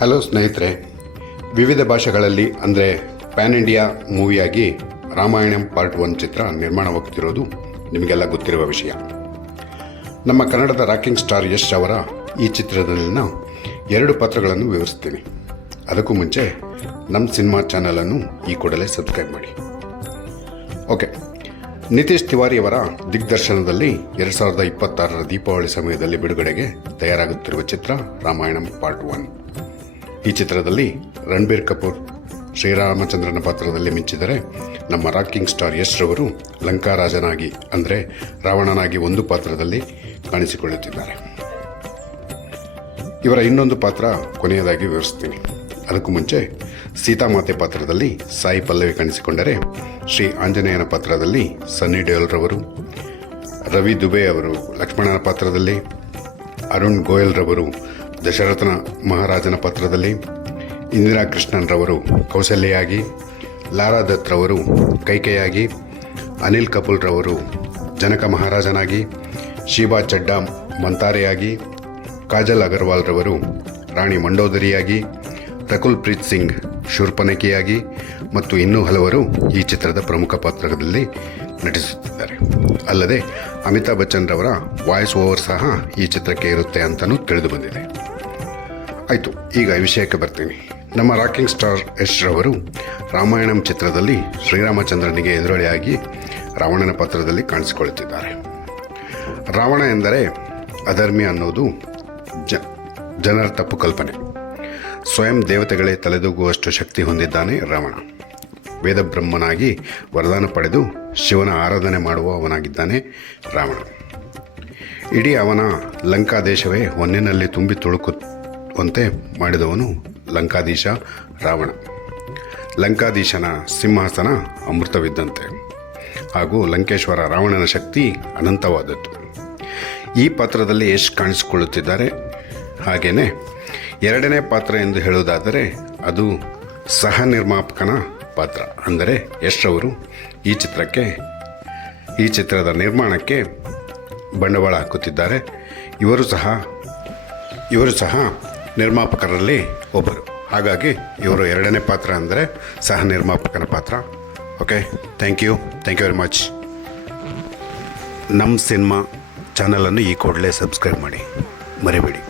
Hello ಸ್ನೇಹಿತರೆ, ವಿವಿಧ ಭಾಷೆಗಳಲ್ಲಿ ಅಂದರೆ ಪ್ಯಾನ್ ಇಂಡಿಯಾ ಮೂವಿಯಾಗಿ ರಾಮಾಯಣಂ ಪಾರ್ಟ್ 1 ಚಿತ್ರ ನಿರ್ಮಾಣವಾಗುತ್ತಿರೋದು ನಿಮಗೆಲ್ಲ ಗೊತ್ತಿರುವ ವಿಷಯ. ನಮ್ಮ ಕನ್ನಡದ ರಾಕಿಂಗ್ ಸ್ಟಾರ್ ಯಶ್ ಅವರ ಈ ಚಿತ್ರದಲ್ಲಿನ 2 ಪಾತ್ರಗಳನ್ನು ವಿವರಿಸ್ತೀನಿ. ಅದಕ್ಕೂ ಮುಂಚೆ ನಮ್ಮ ಸಿನಿಮಾ ಚಾನಲನ್ನು ಈ ಕೂಡಲೇ ಸಬ್ಸ್ಕ್ರೈಬ್ ಮಾಡಿ. ಓಕೆ, ನಿತೀಶ್ ತಿವಾರಿಯವರ ದಿಗ್ದರ್ಶನದಲ್ಲಿ 2026ರ ದೀಪಾವಳಿ ಸಮಯದಲ್ಲಿ ಬಿಡುಗಡೆಗೆ ತಯಾರಾಗುತ್ತಿರುವ ಚಿತ್ರ ರಾಮಾಯಣಂ ಪಾರ್ಟ್ 1. ಈ ಚಿತ್ರದಲ್ಲಿ ರಣಬೀರ್ ಕಪೂರ್ ಶ್ರೀರಾಮಚಂದ್ರನ ಪಾತ್ರದಲ್ಲಿ ಮಿಂಚಿದರೆ, ನಮ್ಮ ರಾಕಿಂಗ್ ಸ್ಟಾರ್ ಯಶ್ ರವರು ಲಂಕಾರಾಜನಾಗಿ ಅಂದರೆ ರಾವಣನಾಗಿ ಒಂದು ಪಾತ್ರದಲ್ಲಿ ಕಾಣಿಸಿಕೊಳ್ಳುತ್ತಿದ್ದಾರೆ. ಇವರ ಇನ್ನೊಂದು ಪಾತ್ರ ಕೊನೆಯದಾಗಿ ವಿವರಿಸ್ತೀನಿ. ಅದಕ್ಕೂ ಮುಂಚೆ ಸೀತಾಮಾತೆ ಪಾತ್ರದಲ್ಲಿ ಸಾಯಿ ಪಲ್ಲವಿ ಕಾಣಿಸಿಕೊಂಡರೆ, ಶ್ರೀ ಆಂಜನೇಯನ ಪಾತ್ರದಲ್ಲಿ ಸನ್ನಿ ದೇಒಲ್ ರವರು, ರವಿ ದುಬೆ ಅವರು ಲಕ್ಷ್ಮಣನ ಪಾತ್ರದಲ್ಲಿ, ಅರುಣ್ ಗೋಯಲ್ ರವರು ದಶರಥನ ಮಹಾರಾಜನ ಪಾತ್ರದಲ್ಲಿ, ಇಂದಿರಾ ಕೃಷ್ಣನ್ ರವರು ಕೌಸಲ್ಯಾಗಿ, ಲಾರಾ ದತ್ ರವರು ಕೈಕೆಯಾಗಿ, ಅನಿಲ್ ಕಪೂರ್ ರವರು ಜನಕ ಮಹಾರಾಜನಾಗಿ, ಶೀಬಾ ಚಡ್ಡಾ ಮಂತಾರೆಯಾಗಿ, ಕಾಜಲ್ ಅಗರ್ವಾಲ್ ರವರು ರಾಣಿ ಮಂಡೋದರಿಯಾಗಿ, ರಕುಲ್ ಪ್ರೀತ್ ಸಿಂಗ್ ಶೂರ್ಪನಖಿಯಾಗಿ ಮತ್ತು ಇನ್ನೂ ಹಲವರು ಈ ಚಿತ್ರದ ಪ್ರಮುಖ ಪಾತ್ರದಲ್ಲಿ ನಟಿಸುತ್ತಿದ್ದಾರೆ. ಅಲ್ಲದೆ ಅಮಿತಾಬ್ ಬಚ್ಚನ್ ರವರ ವಾಯ್ಸ್ ಓವರ್ ಸಹ ಈ ಚಿತ್ರಕ್ಕೆ ಇರುತ್ತೆ ಅಂತಲೂ ತಿಳಿದು ಬಂದಿದೆ. ಆಯಿತು, ಈಗ ವಿಷಯಕ್ಕೆ ಬರ್ತೀನಿ. ನಮ್ಮ ರಾಕಿಂಗ್ ಸ್ಟಾರ್ ಯಶ್ ರವರು ರಾಮಾಯಣಂ ಚಿತ್ರದಲ್ಲಿ ಶ್ರೀರಾಮಚಂದ್ರನಿಗೆ ಎದುರಾಳಿಯಾಗಿ ರಾವಣನ ಪಾತ್ರದಲ್ಲಿ ಕಾಣಿಸಿಕೊಳ್ಳುತ್ತಿದ್ದಾರೆ. ರಾವಣ ಎಂದರೆ ಅಧರ್ಮಿ ಅನ್ನೋದು ಜನರ ತಪ್ಪು ಕಲ್ಪನೆ. ಸ್ವಯಂ ದೇವತೆಗಳೇ ತಲೆದೂಗುವಷ್ಟು ಶಕ್ತಿ ಹೊಂದಿದ್ದಾನೆ ರಾವಣ. ವೇದಬ್ರಹ್ಮನಾಗಿ ವರದಾನ ಪಡೆದು ಶಿವನ ಆರಾಧನೆ ಮಾಡುವವನಾಗಿದ್ದಾನೆ ರಾವಣ. ಇಡೀ ಅವನ ಲಂಕಾ ದೇಶವೇ ಹೊನ್ನಿನಲ್ಲಿ ತುಂಬಿ ತುಳುಕುವಂತೆ ಮಾಡಿದವನು ಲಂಕಾಧೀಶ ರಾವಣ. ಲಂಕಾಧೀಶನ ಸಿಂಹಾಸನ ಅಮೃತವಿದ್ದಂತೆ ಹಾಗೂ ಲಂಕೇಶ್ವರ ರಾವಣನ ಶಕ್ತಿ ಅನಂತವಾದದ್ದು. ಈ ಪಾತ್ರದಲ್ಲಿ ಯಶ್ ಕಾಣಿಸಿಕೊಳ್ಳುತ್ತಿದ್ದಾರೆ. ಹಾಗೆಯೇ ಎರಡನೇ ಪಾತ್ರ ಎಂದು ಹೇಳುವುದಾದರೆ ಅದು ಸಹ ನಿರ್ಮಾಪಕನ ಪಾತ್ರ. ಅಂದರೆ ಯಶ್ ಅವರು ಈ ಚಿತ್ರದ ನಿರ್ಮಾಣಕ್ಕೆ ಬಂಡವಾಳ ಹಾಕುತ್ತಿದ್ದಾರೆ. ಇವರು ಸಹ ನಿರ್ಮಾಪಕರಲ್ಲಿ ಒಬ್ಬರು. ಹಾಗಾಗಿ ಇವರು ಎರಡನೇ ಪಾತ್ರ ಅಂದರೆ ಸಹ ನಿರ್ಮಾಪಕನ ಪಾತ್ರ. Okay, thank you very much. ನಮ್ಮ ಸಿನಿಮಾ ಚಾನಲನ್ನು ಈ ಕೂಡಲೇ ಸಬ್ಸ್ಕ್ರೈಬ್ ಮಾಡಿ, ಮರಿಬೇಡಿ.